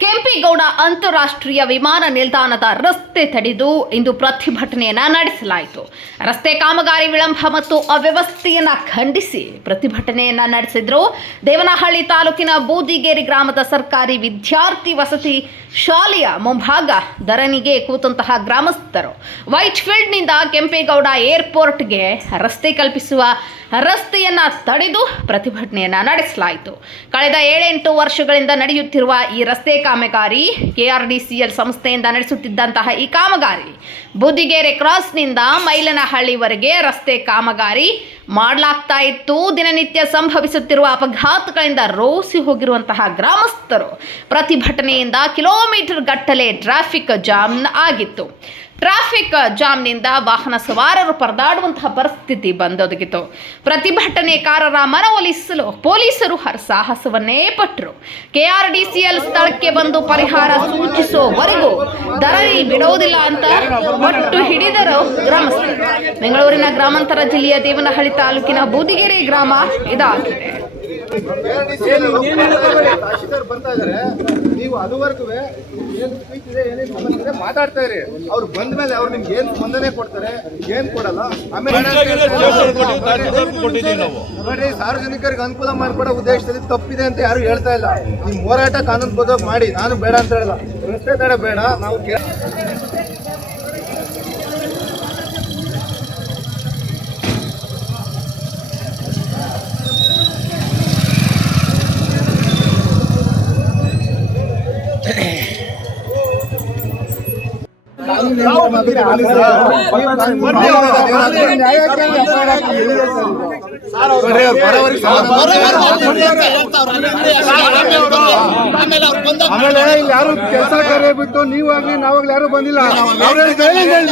ಕೆಂಪೇಗೌಡ ಅಂತಾರಾಷ್ಟ್ರೀಯ ವಿಮಾನ ನಿಲ್ದಾಣದ ರಸ್ತೆ ತಡೆದು ಇಂದು ಪ್ರತಿಭಟನೆಯನ್ನ ನಡೆಸಲಾಯಿತು. ರಸ್ತೆ ಕಾಮಗಾರಿ ವಿಳಂಬ ಮತ್ತು ಅವ್ಯವಸ್ಥೆಯನ್ನ ಖಂಡಿಸಿ ಪ್ರತಿಭಟನೆಯನ್ನ ನಡೆಸಿದ್ರು. ದೇವನಹಳ್ಳಿ ತಾಲೂಕಿನ ಬೂದಿಗೇರಿ ಗ್ರಾಮದ ಸರ್ಕಾರಿ ವಿದ್ಯಾರ್ಥಿ ವಸತಿ ಶಾಲೆಯ ಮುಂಭಾಗ ಧರಣಿಗೆ ಕೂತಂತಹ ಗ್ರಾಮಸ್ಥರು. ವೈಟ್ಫೀಲ್ಡ್ನಿಂದ ಕೆಂಪೇಗೌಡ ಏರ್ಪೋರ್ಟ್ಗೆ ರಸ್ತೆ ಕಲ್ಪಿಸುವ ರಸ್ತೆಯನ್ನ ತಡೆದು ಪ್ರತಿಭಟನೆಯನ್ನ ನಡೆಸಲಾಯಿತು. ಕಳೆದ ಏಳೆಂಟು ವರ್ಷಗಳಿಂದ ನಡೆಯುತ್ತಿರುವ ಈ ರಸ್ತೆ ಕಾಮಗಾರಿ ಕೆಆರ್ಡಿಸಿಎಲ್ ಸಂಸ್ಥೆಯಿಂದ ನಡೆಸುತ್ತಿದ್ದಂತಹ ಈ ಕಾಮಗಾರಿ ಬುದಿಗೆರೆ ಕ್ರಾಸ್ನಿಂದ ಮೈಲನಹಳ್ಳಿವರೆಗೆ ರಸ್ತೆ ಕಾಮಗಾರಿ ಮಾಡಲಾಗ್ತಾ ಇತ್ತು. ದಿನನಿತ್ಯ ಸಂಭವಿಸುತ್ತಿರುವ ಅಪಘಾತಗಳಿಂದ ರೋಸಿ ಹೋಗಿರುವಂತಹ ಗ್ರಾಮಸ್ಥರು ಪ್ರತಿಭಟನೆಯಿಂದ ಕಿಲೋಮೀಟರ್ ಗಟ್ಟಲೆ ಟ್ರಾಫಿಕ್ ಜಾಮ್ ಆಗಿತ್ತು. ಟ್ರಾಫಿಕ್ ಜಾಮ್ನಿಂದ ವಾಹನ ಸವಾರರು ಪರದಾಡುವಂತಹ ಪರಿಸ್ಥಿತಿ ಬಂದೊದಗಿತು. ಪ್ರತಿಭಟನೆಕಾರರ ಮನವೊಲಿಸಲು ಪೊಲೀಸರು ಹರಸಾಹಸವನ್ನೇ ಪಟ್ಟರು ಕೆಆರ್ಡಿಸಿಎಲ್ ಸ್ಥಳಕ್ಕೆ ಬಂದು ಪರಿಹಾರ ಸೂಚಿಸುವವರೆಗೂ ಧರಣಿ ಬಿಡೋದಿಲ್ಲ ಅಂತ ಒಟ್ಟು ಹಿಡಿದರು ಗ್ರಾಮಸ್ಥರು. ಬೆಂಗಳೂರಿನ ಗ್ರಾಮಾಂತರ ಜಿಲ್ಲೆಯ ದೇವನಹಳ್ಳಿ ತಾಲೂಕಿನ ಬೂದಿಗೆರೆ ಗ್ರಾಮ ಇದಾಗಿದೆ. ಬರ್ತಾ ಇದಾರೆ. ನೀವು ಅದುವರೆಗೂ ಏನ್ ಸ್ಪೀಚ್ ಇದೆ ಏನೇನ್ ಸಮಸ್ಯೆ ಇದೆ ಮಾತಾಡ್ತಾ ಇರಿ. ಅವ್ರು ಬಂದ ಮೇಲೆ ಅವ್ರು ನಿಮ್ಗೆ ಏನ್ ಸ್ಪಂದನೆ ಕೊಡ್ತಾರೆ ಏನ್ ಕೊಡಲ್ಲ. ಆಮೇಲೆ ನೋಡ್ರಿ ಸಾರ್ವಜನಿಕರಿಗೆ ಅನುಕೂಲ ಮಾಡ್ಕೊಡೋ ಉದ್ದೇಶದಲ್ಲಿ ತಪ್ಪಿದೆ ಅಂತ ಯಾರು ಹೇಳ್ತಾ ಇಲ್ಲ. ನಿಮ್ ಹೋರಾಟ ಕಾನೂನು ಬದ್ಧವಾಗಿ ಮಾಡಿ ನಾನು ಬೇಡ ಅಂತ ಹೇಳಲ್ಲ. ರಸ್ತೆ ತಡೆ ಬೇಡ ನಾವು ಆಮೇಲೆ ಇಲ್ಲಿ ಯಾರು ಕೆಲಸ ಕಾರ್ಯ ಬಿಟ್ಟು ನೀವಾಗ್ಲಿ ನಾವಾಗ್ಲಿ ಯಾರು ಬಂದಿಲ್ಲ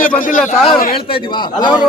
ಬಂದಿಲ್ಲ ಸರ್ ಹೇಳ್ತಾ ಅವ್ರು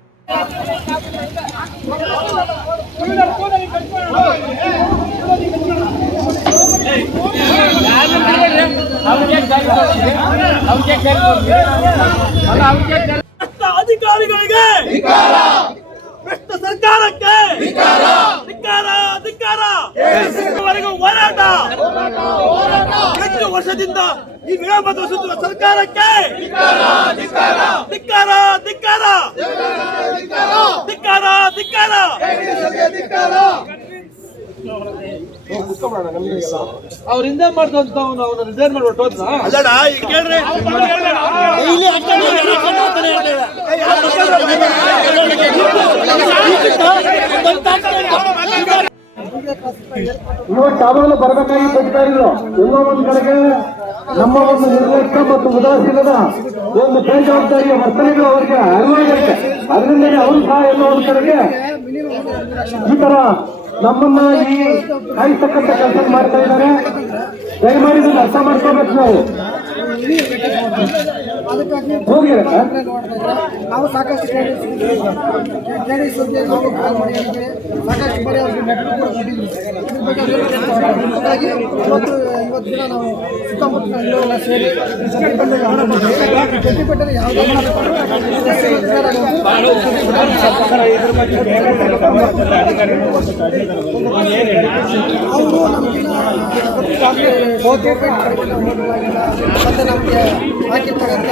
ಅಧಿಕಾರಿಗಳಿಗೆ ಭ್ರಷ್ಟ ಸರ್ಕಾರಕ್ಕೆ ಧಿಕ್ಕಾರ ಧಿಕ್ಕಾರ ಹೋರಾಟ. ಹೆಚ್ಚು ವರ್ಷದಿಂದ ಈ ವಿಳಂಬ ತೋರಿಸುತ್ತಿರುವ ಸರ್ಕಾರಕ್ಕೆ ಧಿಕ್ಕಾರ ಧಿಕ್ಕಾರ ಧಿಕ್ಕಾರ ಅವ್ರ ಹಿಂದೆ ಮಾಡ್ದಂತ ಅವನು ಅವನು ರಿಸೈನ್ ಮಾಡ್ಬಿಟ್ಟು ಹೋದ್ನಾ? ಅಲ್ಲಡ ಈಗ ಕೇಳ್ರಿ. ಇವತ್ತು ತಾವೆಲ್ಲ ಬರಬೇಕಾಗಿ ಬರ್ತಾರಿಲ್ಲ ಎಲ್ಲೋ ಒಂದು ಕಡೆಗೆ ನಮ್ಮ ಒಂದು ನಿರ್ಲಕ್ಷ್ಯ ಮತ್ತು ಉದಾಸೀನದ ಒಂದು ಬೇಜವಾಬ್ದಾರಿಯ ವರ್ತನೆಗಳು ಅವರಿಗೆ ಅರಿವಾಗಿರುತ್ತೆ ಅದರಿಂದಲೇ ಅವರು ಸಹ ಎಲ್ಲೋ ಒಂದು ಕಡೆಗೆ ಈ ತರ ನಮ್ಮನ್ನ ಈ ಕಾಯಿಸ್ತಕ್ಕಂತ ಕೆಲಸ ಮಾಡ್ತಾ ಇದ್ದಾರೆ. ದಯಮಾಡಿ ಅರ್ಥ ಮಾಡ್ಕೋಬೇಕು ನಾವು. ಹೋಗಿ ನಾವು ಸಾಕಷ್ಟು ಸಾಕಷ್ಟು ಕೂಡ ಹಾಗಾಗಿ ಇವತ್ತು ದಿನ ನಾವು ಸುತ್ತಮುತ್ತ ಹಳ್ಳಿಯವರೆಲ್ಲ ಸೇರಿ ಯಾವುದೇ ಅವರು ನಮಗಿನ್ನ ಮತ್ತೆ ನಮಗೆ ಹಾಕಿರ್ತಕ್ಕಂಥ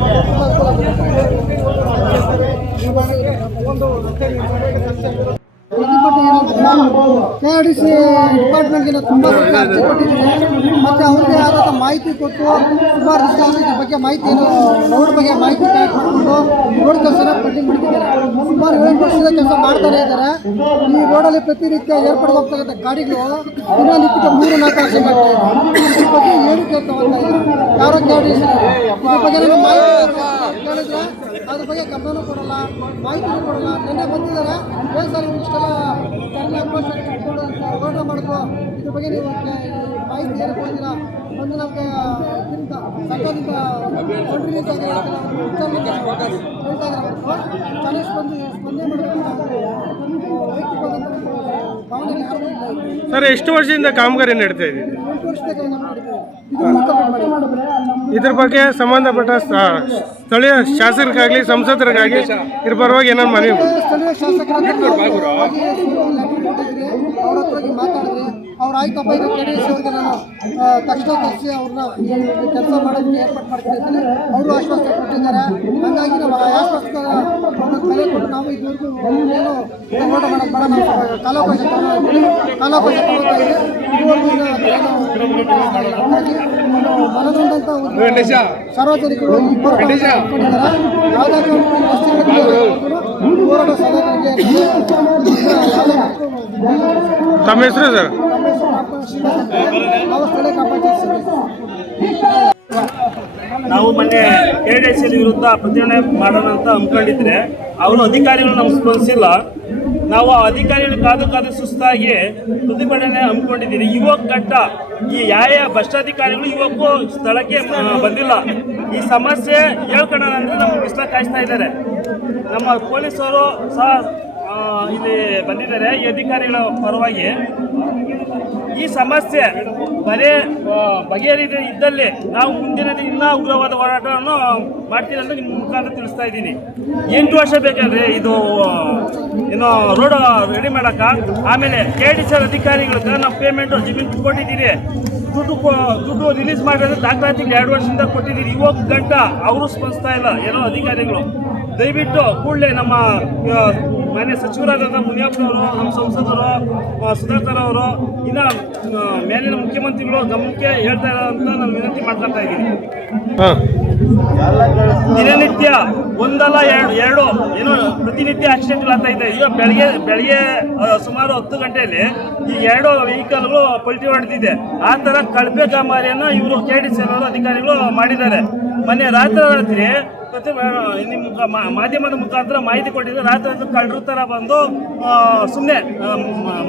ಡಿ ಸಿ ಡಿಪಾರ್ಟ್ಮೆಂಟ್ಗೆ ನಾವು ತುಂಬ ಸಲ ಅರ್ಜಿ ಕೊಟ್ಟಿದ್ದೀವಿ ಮತ್ತು ಅವ್ರಿಗೆ ಆದಂಥ ಮಾಹಿತಿ ಕೊಟ್ಟು ಸುಮಾರು ದಿವಸ ಇದ್ರ ಬಗ್ಗೆ ಮಾಹಿತಿಯನ್ನು ರೋಡ್ ಬಗ್ಗೆ ಮಾಹಿತಿ ಕಲೆಕ್ಟ್ ರೋಡ್ ಕೆಲಸ ಕಟ್ಟಿಂಗ್ ಮಾಡಿದ್ದಾರೆ ಸುಮಾರು ಏಳು ವರ್ಷದ ಕೆಲಸ ಮಾಡ್ತಾರೆ ಇದ್ದಾರೆ. ಈ ರೋಡಲ್ಲಿ ಪ್ರತಿನಿತ್ಯ ಏರ್ಪಾಡು ಹೋಗ್ತಕ್ಕಂಥ ಗಾಡಿಗಳು ದಿನನಿತ್ಯಕ್ಕೆ ಮೂರು ನಾಲ್ಕು ವರ್ಷ ಇದ್ರ ಬಗ್ಗೆ ಏನು ಕೇಳ್ತಾ ಹೋಗ್ತಾ ಇದ್ದಾರೆ? ಯಾರೋ ಕೆ ಡಿ ಬಗ್ಗೆ ಮಾಹಿತಿ ಗಮನನೂ ಕೊಡಲ್ಲ, ಮಾಹಿತಿನೂ ಕೊಡಲ್ಲ. ನಿನ್ನೆ ಬಂದಿದ್ದಾರೆ. ಏನು ಸರ್ ಇಷ್ಟೆಲ್ಲ ಹೋರಾಟ ಮಾಡಿದ್ರು. ಇದ್ರ ಬಗ್ಗೆ ನೀವು ಮಾಹಿತಿ ಏನು ಕೊಡ್ತೀರಾ ಬಂದು ನಮಗೆ ಇದರಿಂದ ಸರ್ಕಾರದಿಂದ ಕಂಟಿನ್ಯೂಸ್ ಹೇಳ್ತಾ ಇದ್ದಾರೆ. ಬಂದು ಸ್ಪಂದನೆ ಮಾಡಬೇಕು ಅಂತ ಸರ್, ಎಷ್ಟು ವರ್ಷದಿಂದ ಕಾಮಗಾರಿ ನಡೀತಾ ಇದೆ? ಇದ್ರ ಬಗ್ಗೆ ಸಂಬಂಧಪಟ್ಟ ಸ್ಥಳೀಯ ಶಾಸಕರಿಗಾಗಲಿ ಸಂಸದರಿಗಾಗಿ ಇದ್ರ ಪರವಾಗಿ ಏನಾದ್ರು ಮನವಿ ಅವ್ರ ಆಯ್ತು, ಅಪ್ಪ ಇದು ಕೆ ಅವ್ರಿಗೆ ನಾನು ತಕ್ಷಣ ಕರೆಸಿ ಅವ್ರನ್ನ ಕೆಲಸ ಮಾಡೋದಕ್ಕೆ ಏರ್ಪಾಡು ಮಾಡ್ತೀನಿ ಅವರು ಆಶ್ವಾಸನೆ ಕೊಟ್ಟಿದ್ದಾರೆ. ಹಾಗಾಗಿ ನಾವು ಆ ಆಶ್ವಾಸಕ ಒಂದೊಂದು ಬೆಲೆ ಕೊಟ್ಟು ನಾವು ಇದುವರೆಗೂ ಏನು ಹೋರಾಟ ಮಾಡೋದು ಬೇಡ ನಾವು ಕಾಲಾವಕಾಶ ಕಾಲಾವಕಾಶ ತಗೊಳ್ತಾ ಇದೆ ಇದುವರೆಗೂ ಸಾರ್ವಜನಿಕರು ಹೋರಾಟ ತಮ್ಮ ಹೆಸರು ಸರ್? ನಾವು ಮೊನ್ನೆ ಕೆ ಡಿ ಎಸ್ ವಿರುದ್ಧ ಪ್ರತಿಭಟನೆ ಮಾಡೋಣ ಅಂತ ಹಮ್ಮಿಕೊಂಡಿದ್ರೆ ಅವರು ಅಧಿಕಾರಿಗಳು ನಮ್ಗೆ ಸ್ಪಂದಿಸಿಲ್ಲ. ನಾವು ಆ ಅಧಿಕಾರಿಗಳು ಕಾದು ಕಾದು ಸುಸ್ತಾಗಿ ಪ್ರತಿಭಟನೆ ಹಮ್ಮಿಕೊಂಡಿದ್ದೀವಿ. ಯುವಕ ಘಟ್ಟ ಈ ಯಾವ ಭ್ರಷ್ಟಾಧಿಕಾರಿಗಳು ಇವಕ್ಕೂ ಸ್ಥಳಕ್ಕೆ ಬಂದಿಲ್ಲ. ಈ ಸಮಸ್ಯೆ ಹೇಳ್ಕೊಳ್ಳೋಣ ಅಂದ್ರೆ ನಮ್ಗೆ ಬಿಸಿಲ ಕಾಯಿಸ್ತಾ ಇದ್ದಾರೆ. ನಮ್ಮ ಪೊಲೀಸರು ಸಹ ಇಲ್ಲಿ ಬಂದಿದ್ದಾರೆ ಈ ಅಧಿಕಾರಿಗಳ ಪರವಾಗಿ. ಈ ಸಮಸ್ಯೆ ಬರೇ ಬಗೆಹರಿದ ಇದ್ದಲ್ಲಿ ನಾವು ಮುಂದಿನ ದಿನ ಇನ್ನೂ ಉಗ್ರವಾದ ಹೋರಾಟವನ್ನು ಮಾಡ್ತೀವಿ ಅಂತ ನಿಮ್ಮ ಮುಖಾಂತರ ತಿಳಿಸ್ತಾ ಇದ್ದೀನಿ. ಎಂಟು ವರ್ಷ ಬೇಕಂದ್ರೆ ಇದು ಏನೋ ರೋಡ್ ರೆಡಿ ಮಾಡಕ್ಕ. ಆಮೇಲೆ ಕೆ ಡಿ ಸಿ ಅಧಿಕಾರಿಗಳಿಗೆ ನಾವು ಪೇಮೆಂಟು ಜಮೀನು ಕೊಟ್ಟಿದ್ದೀರಿ. ದುಡ್ಡು ದುಡ್ಡು ರಿಲೀಸ್ ಮಾಡಿದ್ರೆ ದಾಖಲಾತಿಗೆ ಎರಡು ವರ್ಷದಿಂದ ಕೊಟ್ಟಿದ್ದೀರಿ. ಇವಾಗ ಗಂಟ ಅವರು ಸ್ಪಂದಿಸ್ತಾ ಇಲ್ಲ, ಏನೋ ಅಧಿಕಾರಿಗಳು. ದಯವಿಟ್ಟು ಕೂಡಲೇ ನಮ್ಮ ಮಾನ್ಯ ಸಚಿವರಾದಂಥ ಮುನಿಯಪ್ಪನವರು ನಮ್ಮ ಸಂಸದರು ಸುಧಾಕರವರು ಸುಧಾಕರ್ ಅವರು ಇನ್ನು ಮೇಲಿನ ಮುಖ್ಯಮಂತ್ರಿಗಳು ಗಮನಕ್ಕೆ ಹೇಳ್ತಾ ಇರೋ ಅಂತ ನಾನು ವಿನಂತಿ ಮಾಡ್ತಾ ಇದ್ದೀನಿ. ದಿನನಿತ್ಯ ಒಂದಲ್ಲ ಎರಡು ಎರಡು ಏನು ಪ್ರತಿನಿತ್ಯ ಆಕ್ಸಿಡೆಂಟ್ ಆಗ್ತಾ ಇದೆ. ಈಗ ಬೆಳಗ್ಗೆ ಬೆಳಗ್ಗೆ ಸುಮಾರು ಹತ್ತು ಗಂಟೆಯಲ್ಲಿ ಈ ಎರಡು ವೆಹಿಕಲ್ಗಳು ಪಲ್ಟಿ ಹೊಡೆದಿದೆ. ಆ ಥರ ಕಳಪೆ ಕಾಮಾರಿಯನ್ನು ಇವರು ಕೆ ಡಿ ಸಿ ಅಧಿಕಾರಿಗಳು ಮಾಡಿದ್ದಾರೆ. ಮೊನ್ನೆ ರಾತ್ರಿ ಪ್ರತಿ ನಿಮ್ಮ ಮಾಧ್ಯಮದ ಮುಖಾಂತರ ಮಾಹಿತಿ ಕೊಟ್ಟಿದ್ರು ರಾತ್ರಿ ಕಳ್ಳರ ಥರ ಬಂದು ಸುಮ್ಮನೆ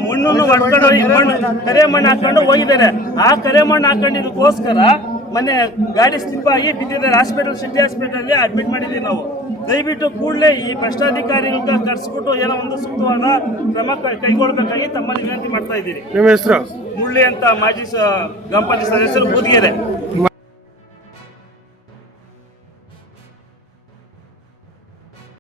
ಮಣ್ಣನ್ನು ಹೊಡ್ಕೊಂಡು ಮಣ್ಣು ಕರೆ ಮಣ್ಣು ಹಾಕೊಂಡು ಹೋಗಿದ್ದಾರೆ. ಆ ಕರೆ ಮಣ್ಣು ಹಾಕೊಂಡಿದ್ದಕ್ಕೋಸ್ಕರ ಮೊನ್ನೆ ಗಾಡಿ ಸ್ಲಿಪ್ ಆಗಿ ಬಿದ್ದಿದ್ದಾರೆ ಹಾಸ್ಪಿಟಲ್ ಸಿಟಿ ಹಾಸ್ಪಿಟಲ್ ಅಡ್ಮಿಟ್ ಮಾಡಿದ್ದೀವಿ ನಾವು. ದಯವಿಟ್ಟು ಕೂಡಲೇ ಈ ಭ್ರಷ್ಟಾಧಿಕಾರಿಗಳನ್ನ ಕರೆಸ್ಬಿಟ್ಟು ಏನೋ ಒಂದು ಸೂಕ್ತವಾದ ಕ್ರಮ ಕೈಗೊಳ್ಳಬೇಕಾಗಿ ತಮ್ಮಲ್ಲಿ ವಿನಂತಿ ಮಾಡ್ತಾ ಇದ್ದೀರಿ. ನಿಮ್ಮ ಹೆಸರು? ಮುಳ್ಳಿ ಅಂತ ಮಾಜಿ ಗ್ರಾಮ ಪಂಚಾಯತ್ ಸದಸ್ಯರು ಬೂದಿಗೆರೆ